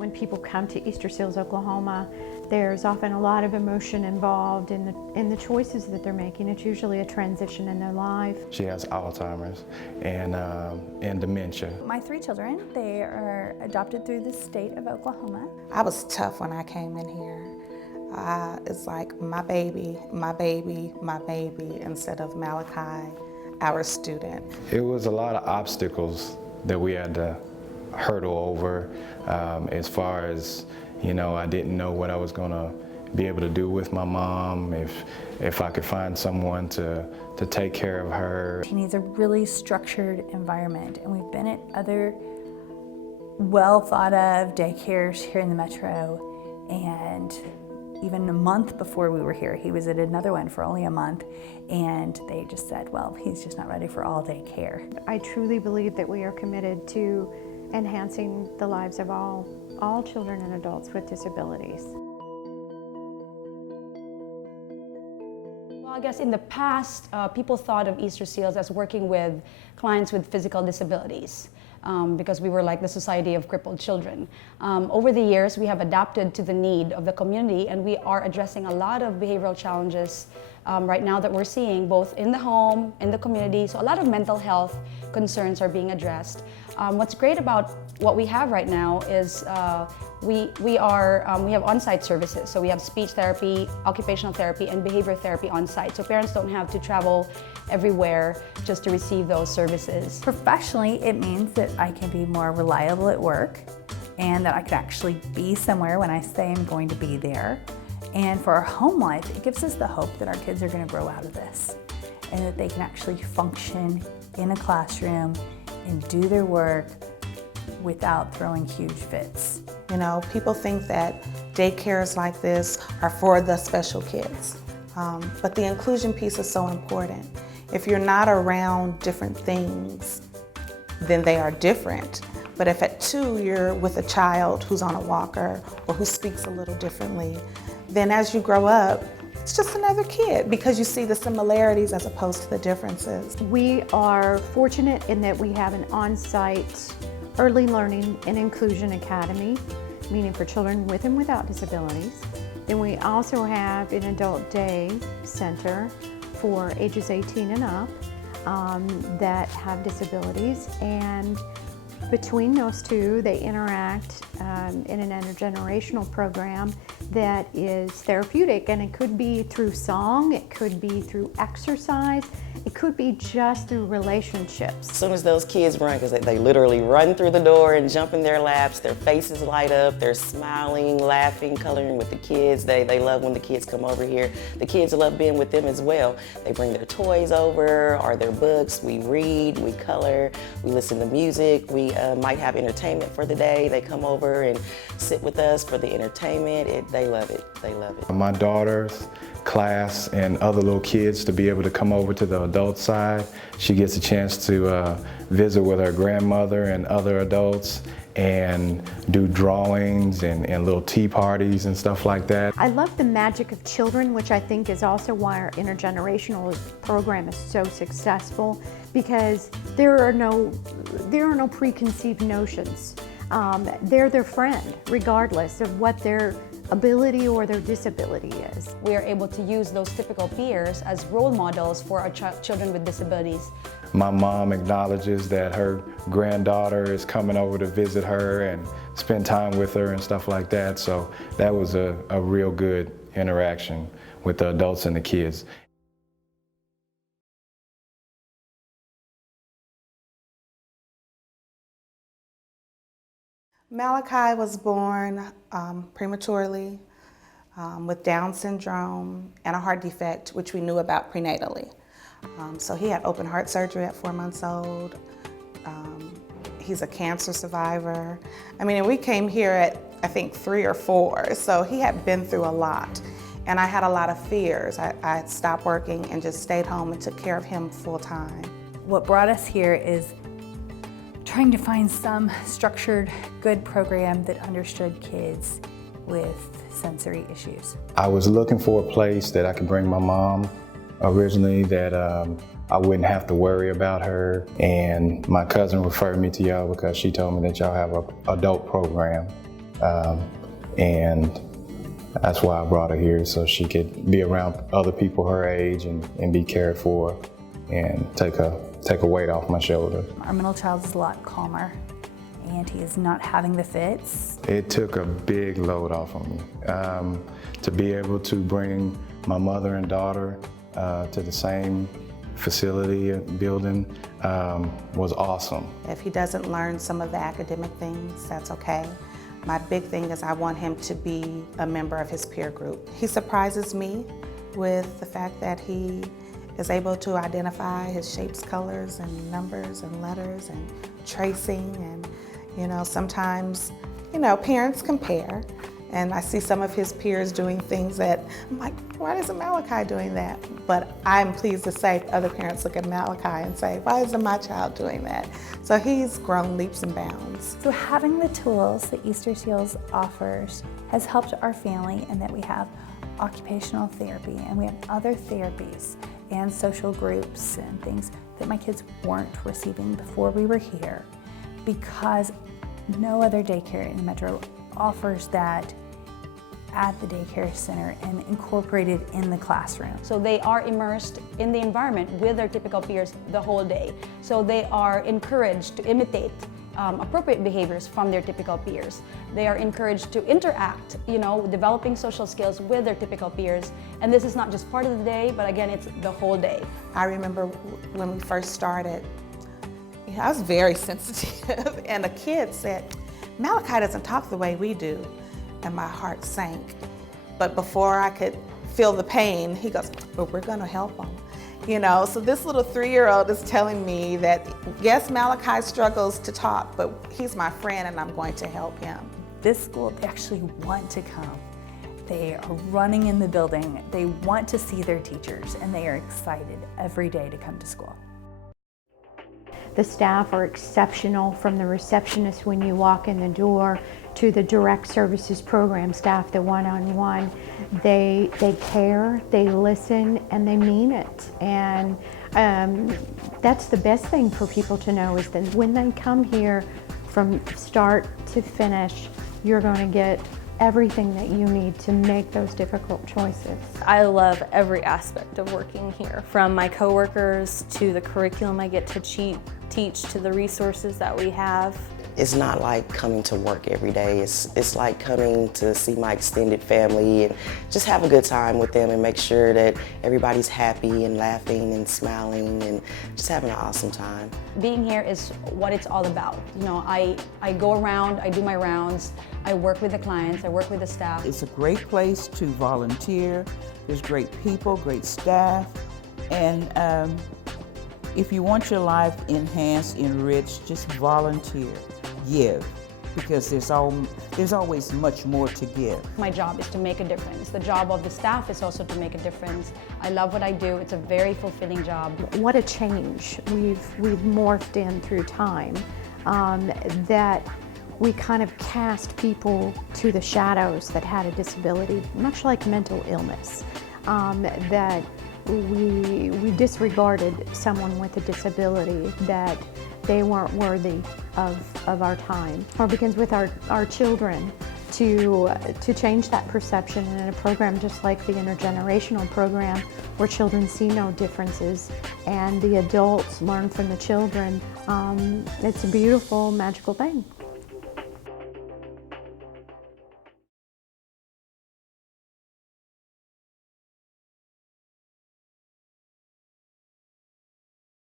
When people come to Easter Seals, Oklahoma, there's often a lot of emotion involved in the choices that they're making. It's usually a transition in their life. She has Alzheimer's and dementia. My 3 children, they are adopted through the state of Oklahoma. I was tough when I came in here. It's like my baby, my baby, my baby, instead of Malachi, our student. It was a lot of obstacles that we had to hurdle over as far as, I didn't know what I was going to be able to do with my mom, if I could find someone to take care of her. She needs a really structured environment, and we've been at other well thought of daycares here in the metro, and even a month before we were here, he was at another one for only a month, and they just said, well, he's just not ready for all day care. I truly believe that we are committed to enhancing the lives of all children and adults with disabilities. Well, I guess in the past, people thought of Easter Seals as working with clients with physical disabilities. Because we were like the Society of Crippled Children. Over the years, we have adapted to the need of the community, and we are addressing a lot of behavioral challenges right now that we're seeing both in the home, in the community. So a lot of mental health concerns are being addressed. What's great about what we have right now is we have on-site services. So we have speech therapy, occupational therapy, and behavior therapy on-site. So parents don't have to travel everywhere just to receive those services. Professionally, it means that I can be more reliable at work, and that I can actually be somewhere when I say I'm going to be there. And for our home life, it gives us the hope that our kids are going to grow out of this, and that they can actually function in a classroom and do their work without throwing huge fits. People think that daycares like this are for the special kids, but the inclusion piece is so important. If you're not around different things, then they are different. But if at 2 you're with a child who's on a walker or who speaks a little differently, then as you grow up, it's just another kid because you see the similarities as opposed to the differences. We are fortunate in that we have an on-site early learning and inclusion academy, meaning for children with and without disabilities. Then we also have an adult day center for ages 18 and up that have disabilities, and between those two they interact in an intergenerational program that is therapeutic, and it could be through song, it could be through exercise, it could be just through relationships. As soon as those kids run, because they literally run through the door and jump in their laps, their faces light up, they're smiling, laughing, coloring with the kids. They love when the kids come over here. The kids love being with them as well. They bring their toys over or their books. We read, we color, we listen to music. We might have entertainment for the day. They come over and sit with us for the entertainment. They love it. They love it. My daughter's class and other little kids to be able to come over to the adult side. She gets a chance to visit with her grandmother and other adults and do drawings and little tea parties and stuff like that. I love the magic of children, which I think is also why our intergenerational program is so successful, because there are no preconceived notions. They're their friend, regardless of what their ability or their disability is. We are able to use those typical peers as role models for our children with disabilities. My mom acknowledges that her granddaughter is coming over to visit her and spend time with her and stuff like that. So that was a real good interaction with the adults and the kids. Malachi was born prematurely with Down syndrome and a heart defect, which we knew about prenatally. So he had open heart surgery at 4 months old. He's a cancer survivor. And we came here at, I think, 3 or 4, so he had been through a lot. And I had a lot of fears. I stopped working and just stayed home and took care of him full time. What brought us here is trying to find some structured, good program that understood kids with sensory issues. I was looking for a place that I could bring my mom originally, that I wouldn't have to worry about her. And my cousin referred me to y'all because she told me that y'all have an adult program. And that's why I brought her here, so she could be around other people her age and be cared for and take a weight off my shoulder. Our middle child is a lot calmer, and he is not having the fits. It took a big load off of me. To be able to bring my mother and daughter to the same facility building was awesome. If he doesn't learn some of the academic things, that's okay. My big thing is I want him to be a member of his peer group. He surprises me with the fact that he is able to identify his shapes, colors, and numbers, and letters, and tracing, and sometimes, parents compare, and I see some of his peers doing things that I'm like, why isn't Malachi doing that? But I'm pleased to say other parents look at Malachi and say, why isn't my child doing that? So he's grown leaps and bounds. So having the tools that Easter Seals offers has helped our family in that we have occupational therapy and we have other therapies and social groups and things that my kids weren't receiving before we were here, because no other daycare in the Metro offers that at the daycare center and incorporated in the classroom. So they are immersed in the environment with their typical peers the whole day. So they are encouraged to imitate appropriate behaviors from their typical peers. They are encouraged to interact, developing social skills with their typical peers. And this is not just part of the day, but again, it's the whole day. I remember when we first started, I was very sensitive, and a kid said, Malachi doesn't talk the way we do, and my heart sank. But before I could feel the pain, he goes, but we're gonna help him. So this little 3-year-old is telling me that, yes, Malachi struggles to talk, but he's my friend and I'm going to help him. This school, they actually want to come. They are running in the building. They want to see their teachers, and they are excited every day to come to school. The staff are exceptional, from the receptionist when you walk in the door to the direct services program staff, the one-on-one. They care, they listen, and they mean it. And that's the best thing for people to know, is that when they come here from start to finish, you're going to get everything that you need to make those difficult choices. I love every aspect of working here, from my coworkers to the curriculum I get to teach to the resources that we have. It's not like coming to work every day. It's like coming to see my extended family and just have a good time with them and make sure that everybody's happy and laughing and smiling and just having an awesome time. Being here is what it's all about. I go around, I do my rounds, I work with the clients, I work with the staff. It's a great place to volunteer. There's great people, great staff, and if you want your life enhanced, enriched, just volunteer, give, because there's always much more to give. My job is to make a difference. The job of the staff is also to make a difference. I love what I do. It's a very fulfilling job. What a change we've morphed in through time, that we kind of cast people to the shadows that had a disability, much like mental illness, that we disregarded someone with a disability, that they weren't worthy of our time. It begins with our children to change that perception, and in a program just like the intergenerational program, where children see no differences and the adults learn from the children, it's a beautiful, magical thing.